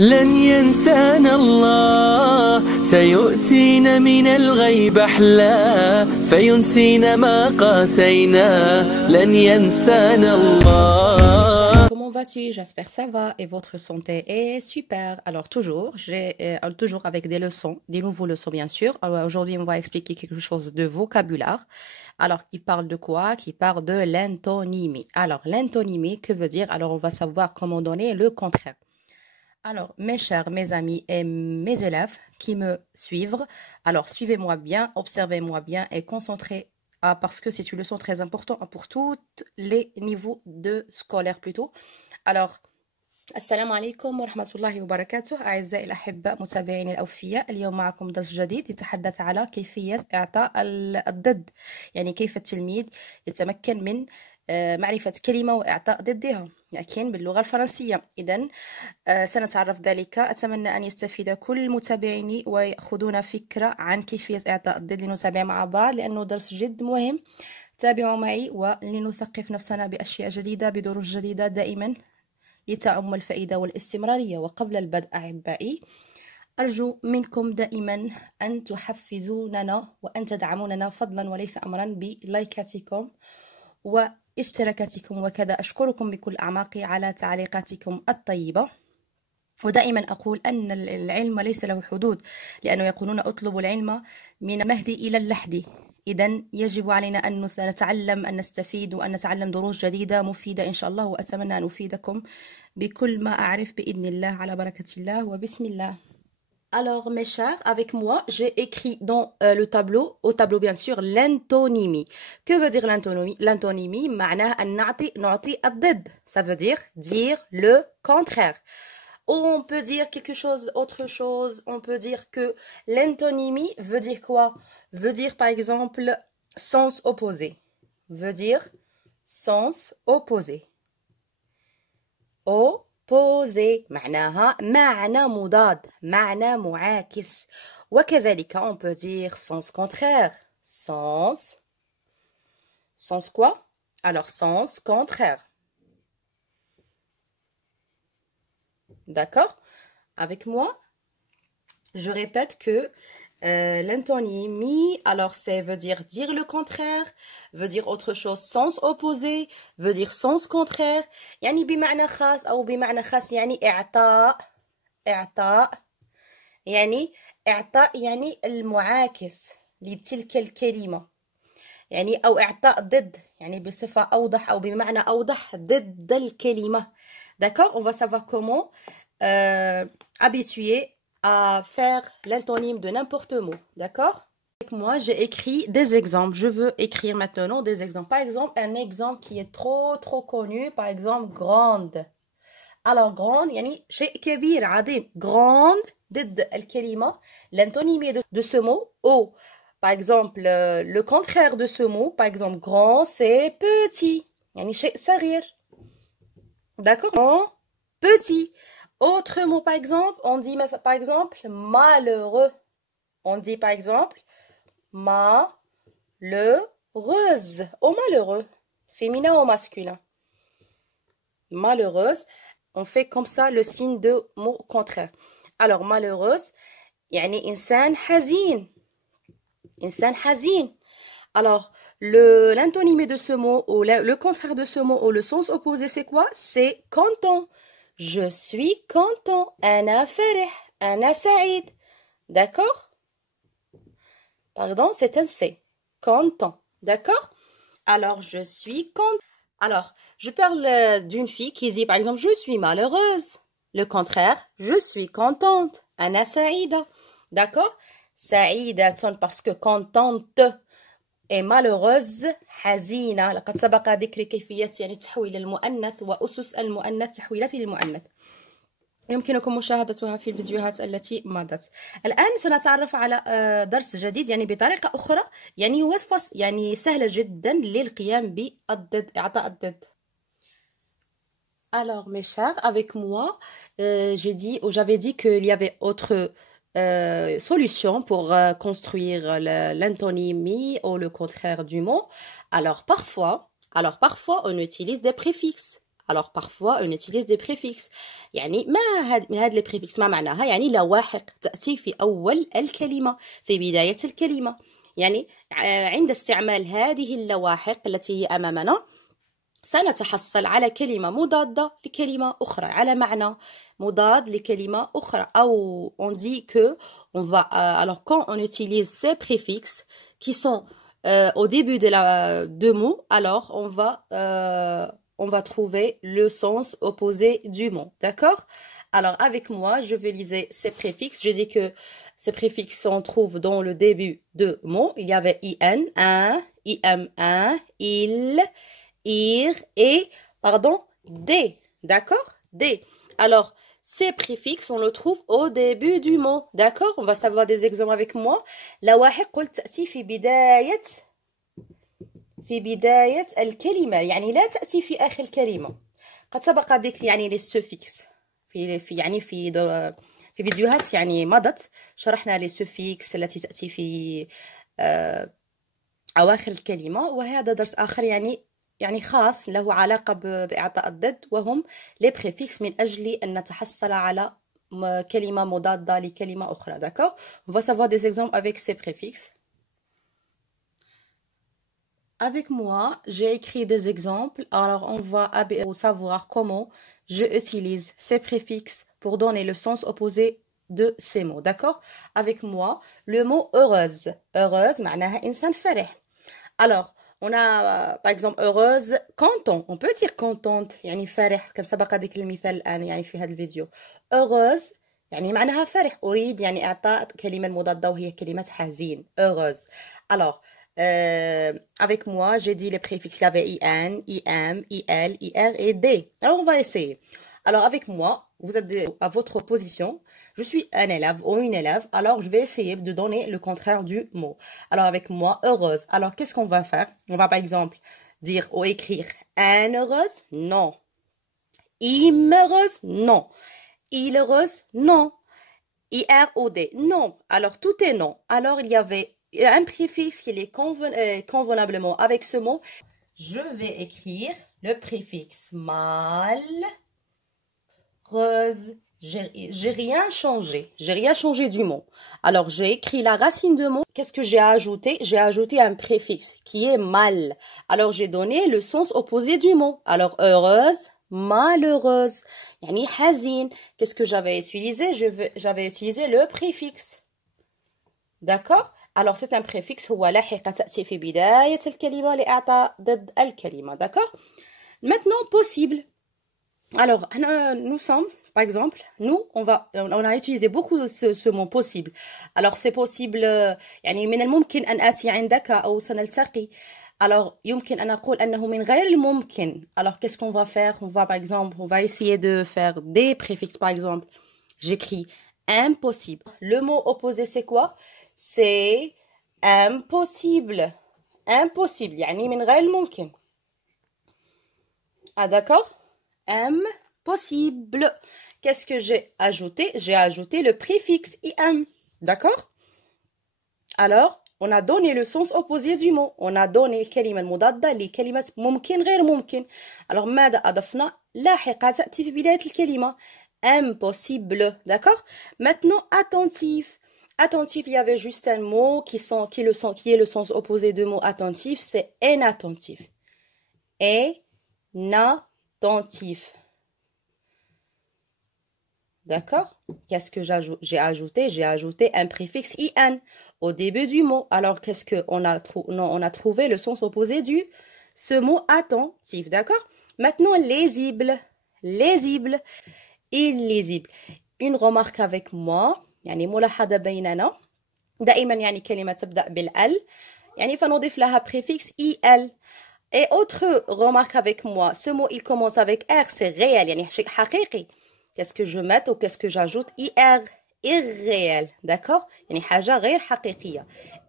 لن ينسانا الله سيؤتينا من الغيب أحلى فينسينا ما قاسينا لن ينسانا الله. Comment vas-tu? J'espère que ça va et votre santé est super. Alors toujours avec des leçons, des nouveaux leçons bien sûr. Aujourd'hui on va expliquer quelque chose de vocabulaire. Alors qui parle de quoi? Qui parle de l'antonymie. Alors l'antonymie, que veut dire? Alors on va savoir comment donner le contraire. Alors, mes chers, mes amis et mes élèves qui me suivent, alors suivez-moi bien, observez-moi bien et concentrez parce que c'est une leçon très importante pour tous les niveaux de scolaire plutôt. Alors, السلام عليكم ورحمة الله وبركاته أعزائي الأحباء متابعيني الأوفياء. اليوم معكم درس جديد يتحدث على كيفية إعطاء الضد، يعني كيف التلميذ يتمكن من معرفة كلمة وإعطاء ضدها، لكن باللغة الفرنسية. إذن سنتعرف ذلك. أتمنى أن يستفيد كل متابعيني ويأخذون فكرة عن كيفية إعطاء الضد. لنتابع مع بعض لأنه درس جد مهم. تابعوا معي ولنثقف نفسنا بأشياء جديدة بدروس جديدة دائما لتعم الفائدة والاستمرارية. وقبل البدء أحبائي، أرجو منكم دائما أن تحفزوننا وأن تدعموننا فضلا وليس أمرا بلايكاتكم واشتراكاتكم، وكذا أشكركم بكل أعماقي على تعليقاتكم الطيبة. ودائما أقول أن العلم ليس له حدود، لأنه يقولون أطلبوا العلم من المهد إلى اللحد. إذن يجب علينا أن نتعلم، أن نستفيد وأن نتعلم دروس جديدة مفيدة إن شاء الله. وأتمنى أن أفيدكم بكل ما أعرف بإذن الله على بركة الله وبسم الله. Alors mes chers, avec moi, j'ai écrit dans le tableau, au tableau bien sûr, l'antonymie. Que veut dire l'antonymie? L'antonymie, معناه أن نعطي الضد. Ça veut dire le contraire. Ou on peut dire quelque chose, autre chose. On peut dire que l'antonymie veut dire quoi? Veut dire par exemple sens opposé. Veut dire sens opposé. Opposé معناها معنى مضاد، معنى معاكس. وكذلك on peut dire sens contraire. Sens quoi? Alors sens contraire. D'accord? Avec moi, je répète que l'antonymie, alors c'est veut dire le contraire, veut dire autre chose, sens opposé, veut dire sens contraire. يعني بمعنى خاص أو بمعنى خاص يعني إعطاء يعني المعاكس لتلك الكلمة، يعني أو إعطاء ضد، يعني بصفة أوضح أو بمعنى أوضح ضد الكلمة. D'accord? On va savoir comment habituer à faire l'antonyme de n'importe mot. D'accord? Avec moi, j'ai écrit des exemples. Je veux écrire maintenant des exemples. Par exemple, un exemple qui est trop connu. Par exemple, grande. Alors, grande, يعني شيء كبير عظيم. Grande, ضد الكلمة. L'antonymie de ce mot, au. Par exemple, le contraire de ce mot, par exemple, grand, c'est petit. يعني شيء صغير. D'accord? Grand, petit. Autre mot, par exemple, on dit par exemple malheureux. On dit par exemple malheureuse ou malheureux, féminin ou masculin. Malheureuse, on fait comme ça le signe de mot contraire. Alors malheureuse, يعني إنسان حزين. إنسان حزين. Alors, l'antonymie de ce mot, ou le contraire de ce mot, ou le sens opposé, c'est quoi? C'est content. Je suis content. أنا فرح. أنا سعيد. D'accord? Pardon, c'est un C. Content. D'accord? Alors, je suis content. Alors, je parle d'une fille qui dit, par exemple, je suis malheureuse. Le contraire, je suis contente. أنا سعيدة. D'accord? سعيدة parce que contente. Et malheureuse حزينة. لقد سبق ذكر كيفية يعني تحويل المؤنث وأسس المؤنث تحويلات للمؤنث، يمكنكم مشاهدتها في الفيديوهات التي مضت. الآن سنتعرف على درس جديد يعني بطريقة أخرى يعني يعني سهلة جدا للقيام بالضد، إعطاء الضد. Alors mes chers, avec moi, j'avais dit qu'il y avait autre solution pour construire l'antonymie ou le contraire du mot. Alors parfois on utilise des préfixes. Alors parfois on utilise des préfixes. يعني ما هاد les préfixes ما معناها يعني لاواحق تأتي في أول الكلمة في بداية الكلمة. يعني عند استعمال هذه اللواحق التي هي أمامنا سنتحصل على كلمة مضادة لكلمة أخرى، على معنى مضاد لكلمة أخرى. أو on dit que on va alors quand on utilise ces préfixes qui sont au début de deux mots, alors on va trouver le sens opposé du mot. D'accord? Alors avec moi, je vais liser ces préfixes. Je dis que ces préfixes on trouve dans le début de mots. Il y avait in, un, im, il, ir et, pardon, des. D'accord? Des. Alors, ces préfixes, on le trouve au début du mot. D'accord? On va savoir des exemples avec moi. لواحق قلت تأتي في بداية الكلمة، يعني لا تأتي في آخر الكلمة. قد سبق ذكر يعني les suffixes في فيديوهات يعني مضت شرحنا les suffixes التي تأتي في أواخر الكلمة، وهذا درس آخر يعني خاص له علاقة بإعطاء الضد وهم les préfixes من أجل أن نتحصل على كلمة مضادة لكلمة أخرى. D'accord? On va savoir des exemples avec ces préfixes. Avec moi, j'ai écrit des exemples. Alors, on va savoir comment je utilise ces préfixes pour donner le sens opposé de ces mots. D'accord? Avec moi, le mot heureuse. Heureuse, معناها إنسان فرح. Alors, on a par exemple heureuse, content. On peut dire contente. يعني فرح. كان سبق ذكر المثال الآن يعني في هذا الفيديو. Heureuse يعني معناها فرح. أريد يعني إعطاء كلمة مضادة وهي كلمة حزين. Heureuse. Alors, avec moi, j'ai dit les préfixes. Il y avait IN, IM, IL, IR et D. Alors, on va essayer. Alors, avec moi, vous êtes à votre position. Je suis un élève ou une élève. Alors, je vais essayer de donner le contraire du mot. Alors, avec moi, heureuse. Alors, qu'est-ce qu'on va faire? On va, par exemple, dire ou écrire un heureuse? Non. Im heureuse? Non. Il heureuse? Non. IR ou D? Non. Alors, tout est non. Alors, il y avait un préfixe qui est convenablement avec ce mot. Je vais écrire le préfixe mal, rose. J'ai rien changé. J'ai rien changé du mot. Alors, j'ai écrit la racine de mot. Qu'est-ce que j'ai ajouté? J'ai ajouté un préfixe qui est mal. Alors, j'ai donné le sens opposé du mot. Alors, heureuse, malheureuse. Yani hazin. Qu'est-ce que j'avais utilisé? J'avais utilisé le préfixe. D'accord? Alors, c'est un préfixe هو لاحقة تأتي في بداية الكلمة لإعطاء ضد الكلمة. D'accord? Maintenant, possible. Alors, nous sommes, par exemple, on a utilisé beaucoup de ce mot possible. Alors, c'est possible, يعني من الممكن أن آتي عندك أو سنلتقي. Alors, يمكن أن أقول أنه من غير الممكن. Alors, qu'est-ce qu'on va faire? On va, par exemple, on va essayer de faire des préfixes, par exemple. J'écris impossible. Le mot opposé, c'est quoi? C'est impossible. Impossible. يعني من غير الممكن. Ah, d'accord? Impossible. Qu'est-ce que j'ai ajouté? J'ai ajouté le préfixe im. D'accord? Alors, on a donné le sens opposé du mot. On a donné الكلمة المضادة لكلمة ممكن غير ممكن. Alors, ماذا أضفنا؟ لاحقة تأتي في بداية الكلمة. Impossible. D'accord? Maintenant, attentif. Attentif, il y avait juste un mot qui est le sens opposé du mot attentif, c'est inattentif. Inattentif. D'accord? Qu'est-ce que j'ai ajouté? J'ai ajouté un préfixe in au début du mot. Alors, qu'est-ce qu'on a on a trouvé le sens opposé ce mot attentif. D'accord? Maintenant, lisible. Lisible. Illisible. Une remarque avec moi. يعني ملاحظة بيننا دائما يعني كلمة تبدأ بالال يعني فنضيف لها préfixe il. Et autre remarque avec moi, ce mot il commence avec r, c'est réel يعني شيء حقيقي. Qu'est-ce que je mets ou qu'est-ce que j'ajoute? ir, irréel. D'accord? يعني حاجة غير حقيقية.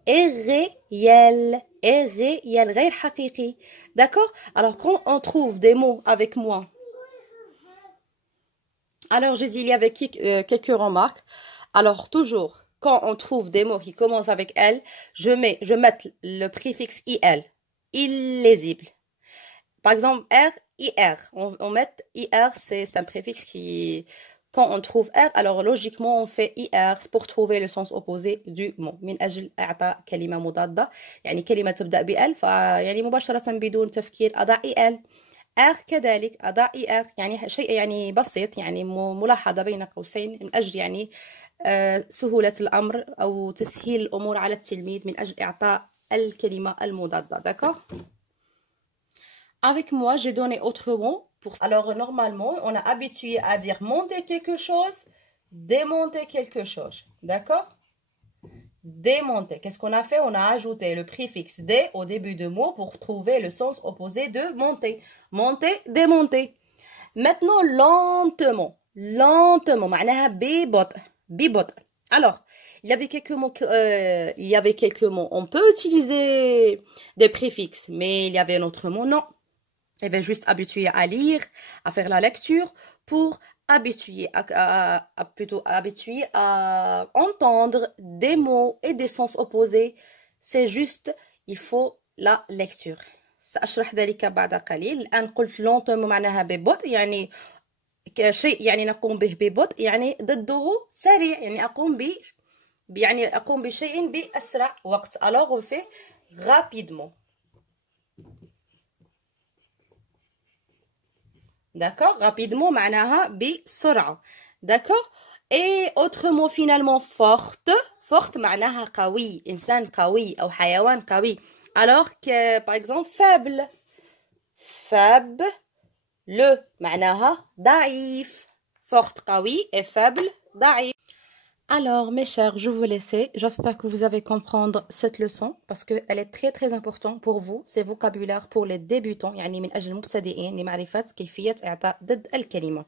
irréel, irréel, غير حقيقي. D'accord? Alors quand on trouve des mots avec moi, alors j'ai dit il y avait quelques remarques. Alors, toujours, quand on trouve des mots qui commencent avec L, je mets le préfixe IL, illisible. Par exemple, R, IR. On met IR, c'est un préfixe qui... Quand on trouve R, alors logiquement on fait IR pour trouver le sens opposé du mot. من أجل إعطاء كلمة مضادة، يعني كلمة تبدأ بأل فيعني مباشرة بدون تفكير أضع IL. R كذلك أضع IR، يعني شيء يعني بسيط، يعني ملاحظة بين قوسين من أجل يعني سهولة الأمر أو تسهيل الأمور على التلميذ من أجل إعطاء الكلمة المضادة. D'accord? Avec moi, j'ai donné autrement. Alors, normalement, on a habitué à dire monter quelque chose, démonter quelque chose. D'accord? Démonter. Qu'est-ce qu'on a fait? On a ajouté le préfixe dé au début de mot pour trouver le sens opposé de monter. Monter, démonter. Maintenant, lentement. Lentement. معناها ببطء. ببطء. Alors, il y avait quelques mots. On peut utiliser des préfixes, mais il y avait un autre mot, non. Il va juste habituer à lire, à faire la lecture pour plutôt habituer à entendre des mots et des sens opposés. C'est juste, il faut la lecture. سأشرح ذلك بعد قليل. الآن قلت lentement معناها ببطء، يعني شيء يعني نقوم به ببطء، يعني ضده سريع، يعني أقوم بشيء بأسرع وقت. Alors on fait rapidement. D'accord? Rapidement معناها بسرعة. D'accord? Et autre mot finalement forte. Forte معناها قوي، إنسان قوي أو حيوان قوي. Alors que par exemple faible. Faible. Le معناها ضعيف. Forte قوي et faible ضعيف. Alors, mes chers, je vous laisse. J'espère que vous avez comprendre cette leçon parce qu'elle est très très importante pour vous. C'est vocabulaire pour les débutants، يعني من أجل المبتدئين لمعرفة كيفية إعطاء ضد الكلمة.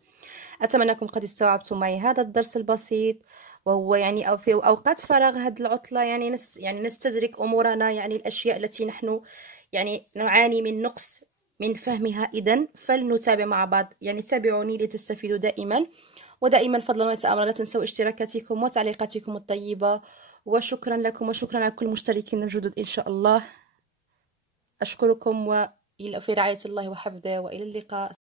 أتمنى أنكم قد استوعبتم معي هذا الدرس البسيط، وهو يعني أو في أوقات فراغ هذه العطلة يعني نستدرك أمورنا، يعني الأشياء التي نحن يعني نعاني من نقص من فهمها. إذن فلنتابع مع بعض، يعني تابعوني لتستفيدوا دائما. ودائما فضلا وليس امرا لا تنسوا اشتراكاتكم وتعليقاتكم الطيبة، وشكرا لكم وشكرا على كل المشتركين الجدد إن شاء الله. أشكركم وفي رعاية الله وحفظه، وإلى اللقاء.